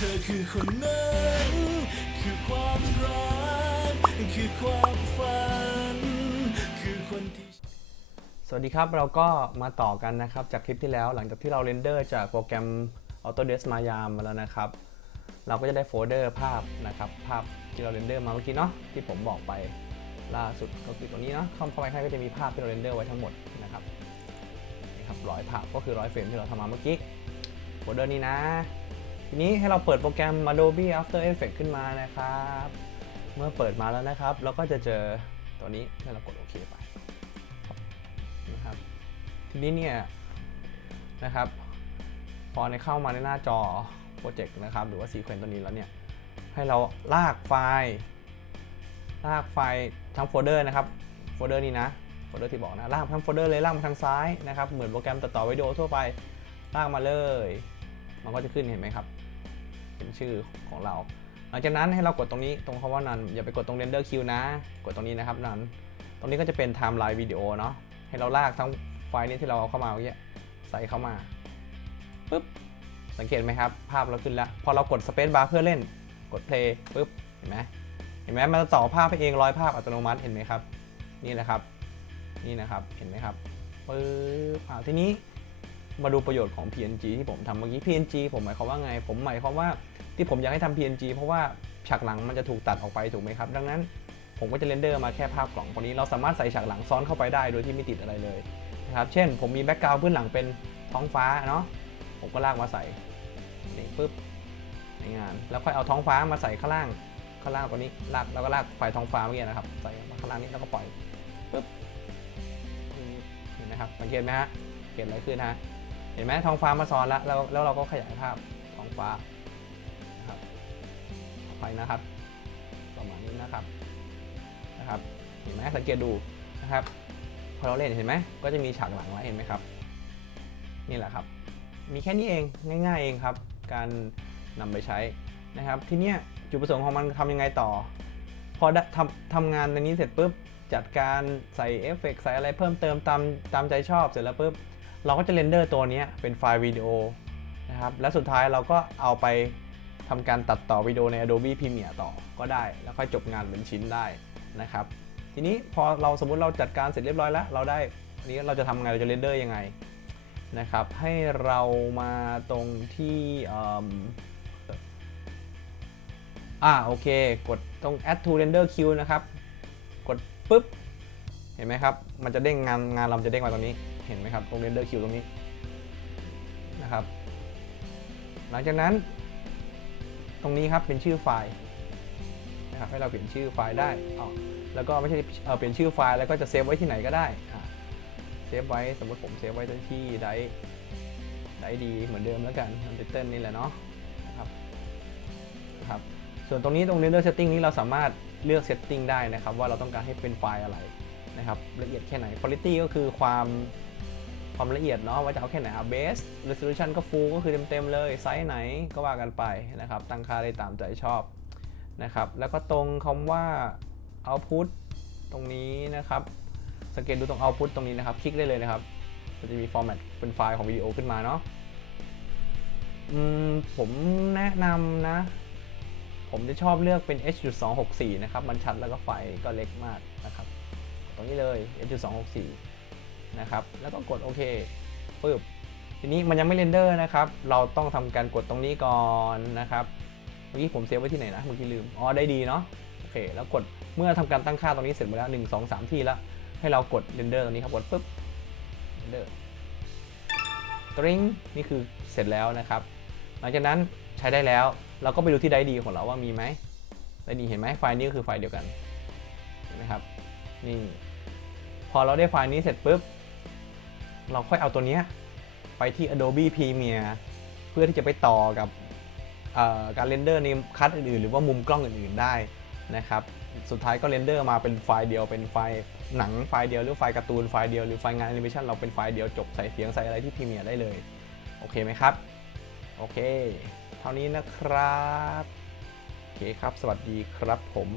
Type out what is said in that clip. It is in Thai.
เธอคือคนนั้นคือความรักคือความฝันคือคนที่ สวัสดีครับเราก็มาต่อกันนะครับ จากคลิปที่แล้วหลังจากที่เราเรนเดอร์จากโปรแกรม Autodesk Maya มาแล้วนะครับ เราก็จะได้โฟลเดอร์ภาพนะครับ ภาพที่เราเรนเดอร์มาเมื่อกี้เนาะที่ผมบอกไปล่าสุดก็คือตัวนี้เนาะเข้าเข้าไปข้างในก็จะมีภาพที่เราเรนเดอร์ไว้ทั้งหมดนะครับนี่ครับร้อยภาพก็คือร้อยเฟรมที่เราทำมาเมื่อกี้โฟลเดอร์นี้นะ ทีนี้ให้เราเปิดโปรแกรม Adobe After Effects ขึ้นมานะครับ เมื่อเปิดมาแล้วนะครับ เราก็จะเจอตัวนี้ให้เรากดโอเคไปนะครับ ทีนี้เนี่ยนะครับ พอในเข้ามาในหน้าจอโปรเจกต์นะครับ หรือว่าซีเควนต์ตัวนี้แล้วเนี่ยให้เราลากไฟล์ลากไฟล์ทั้งโฟลเดอร์นะครับโฟลเดอร์นี้นะโฟลเดอร์ที่บอกนะลากทั้งโฟลเดอร์เลยลากมาทางซ้ายนะครับเหมือนโปรแกรมตัดต่อวิดีโอทั่วไปลากมาเลย มันก็จะขึ้นเห็นไหมครับ เป็นชื่อของเรา หลังจากนั้นให้เรากดตรงนี้ตรงคำว่านั้นอย่าไปกดตรง render queue นะ กดตรงนี้นะครับนั้น ตรงนี้ก็จะเป็นไทม์ไลน์วิดีโอเนาะให้เราลากทั้งไฟล์นี้ที่เราเอาเข้ามาเมื่อกี้ใส่เข้ามาปุ๊บสังเกตไหมครับ ภาพเราขึ้นแล้ว พอเรากดสเปซบาร์เพื่อเล่นกดเพลย์ปุ๊บเห็นไหมเห็นไหมมันจะต่อภาพเองร้อยภาพอัตโนมัติเห็นไหมครับ นี่นะครับ นี่นะครับเห็นไหมครับปึ๊บอ่าทีนี้ มาดูประโยชน์ของ PNG ที่ผมทำเมื่อกี้ PNG ผมหมายความว่าไง ผมหมายความว่าที่ผมอยากให้ทำ PNG เพราะว่าฉากหลังมันจะถูกตัดออกไปถูกไหมครับ ดังนั้นผมก็จะเรนเดอร์มาแค่ภาพกล่องพวกนี้เราสามารถใส่ฉากหลังซ้อนเข้าไปได้โดยที่ไม่ติดอะไรเลยนะครับ เช่น ผมมีแบ็กกราวด์พื้นหลังเป็นท้องฟ้าเนาะ ผมก็ลากมาใส่นี่ปุ๊บในงาน แล้วค่อยเอาท้องฟ้ามาใส่ข้างล่าง ข้างล่างตัวนี้ ลาก แล้วก็ลากไฟท้องฟ้าเมื่อกี้นะครับ ใส่มาข้างล่างนี้แล้วก็ปล่อยปุ๊บ เห็นไหมครับ สังเกตไหมฮะ เกิดอะไรขึ้นฮะ ห็นไหมท้องฟ้ามาซ้อนแล้วแล้วแล้วเราก็ขยายภาพท้องฟ้านะครับขออภัยนะครับ ประมาณนี้นะครับนะครับ เห็นไหมสังเกตดูนะครับ พอเราเล่นเห็นไหมก็จะมีฉากหลังไว้เห็นไหมครับ นี่แหละครับ มีแค่นี้เองง่ายๆเองครับ การนำไปใช้นะครับ ทีเนี้ยจุดประสงค์ของมันทำยังไงต่อ พอทำทำงานในนี้เสร็จปุ๊บจัดการใส่เอฟเฟกต์ใส่อะไรเพิ่มเติมตามตามใจชอบเสร็จแล้วปุ๊บ เราก็จะเรนเดอร์ตัวนี้เป็นไฟล์วิดีโอนะครับ และสุดท้ายเราก็เอาไปทำการตัดต่อวิดีโอใน Adobe Premiere ต่อก็ได้ แล้วค่อยจบงานเป็นชิ้นได้นะครับ ทีนี้พอเราสมมุติเราจัดการเสร็จเรียบร้อยแล้ว เราได้อันนี้เราจะทำไงเราจะเรนเดอร์ยังไงนะครับ ให้เรามาตรงที่อ่าโอเค กดตรง add to render queue นะครับ กดปุ๊บ เห็นไหมครับ มันจะเด้งงานงานเราจะเด้งมาตรงนี้ เห็นไหมครับตรง render queue ตรงนี้นะครับ หลังจากนั้น ตรงนี้ครับเป็นชื่อไฟล์นะครับให้เราเปลี่ยนชื่อไฟล์ได้อ๋อแล้วก็ไม่ใช่เอ่อเปลี่ยนชื่อไฟล์แล้วก็จะเซฟไว้ที่ไหนก็ได้อะเซฟไว้สมมติผมเซฟไว้ที่ไดไดดีเหมือนเดิมแล้วกันมันเป็นเต้นนี่แหละเนาะนะครับนะครับส่วนตรงนี้ตรง render setting นี้เราสามารถเลือก setting ได้นะครับว่าเราต้องการให้เป็นไฟล์อะไร นะครับละเอียดแค่ไหน quality ก็คือความความละเอียดเนาะว่าจะเอาแค่ไหนอะ base resolution ก็ full ก็คือเต็มๆเลยไซส์ไหนก็ว่ากันไปนะครับ ตั้งค่าได้ตามใจชอบนะครับ แล้วก็ตรงคำว่า output ตรงนี้นะครับ สังเกตดูตรง output ตรงนี้นะครับ คลิกได้เลยนะครับมันจะมี format เป็นไฟล์ของวิดีโอขึ้นมาเนาะผมแนะนำนะ ผมจะชอบเลือกเป็น H.264 นะครับ มันชัดแล้วก็ไฟก็เล็กมากนะครับ ตรงนี้เลย H.264 นะครับ แล้วก็กดโอเคปึ๊บ ทีนี้มันยังไม่เรนเดอร์นะครับ เราต้องทำการกดตรงนี้ก่อนนะครับ เมื่อกี้ผมเซฟไว้ที่ไหนนะ เมื่อกี้ลืม อ๋อ ได้ดีเนาะ โอเค แล้วกด เมื่อทำการตั้งค่าตรงนี้เสร็จหมดแล้ว1 2 3 ที่แล้ว ให้เรากดเรนเดอร์ตรงนี้ครับ กดปึ๊บ เรนเดอร์ตริงนี่คือเสร็จแล้วนะครับ หลังจากนั้นใช้ได้แล้ว เราก็ไปดูที่ไดดีของเราว่ามีไหมไดดีเห็นไหมไฟล์นี้ก็คือไฟล์เดียวกัน เห็นไหมครับ นี่ พอเราได้ไฟล์นี้เสร็จปุ๊บ เราค่อยเอาตัวเนี้ยไปที่ Adobe Premiere เพื่อที่จะไปต่อกับการเรนเดอร์ในคัดอื่นๆ หรือว่ามุมกล้องอื่นๆได้นะครับ สุดท้ายก็เรนเดอร์มาเป็นไฟล์เดียว เป็นไฟล์หนังไฟล์เดียว หรือไฟล์การ์ตูนไฟล์เดียว หรือไฟล์งานแอนิเมชันเราเป็นไฟล์เดียวจบใส่เสียงใส่อะไรที่ Premiere ได้เลย โอเคไหมครับ โอเค เท่านี้นะครับ โอเคครับ สวัสดีครับผม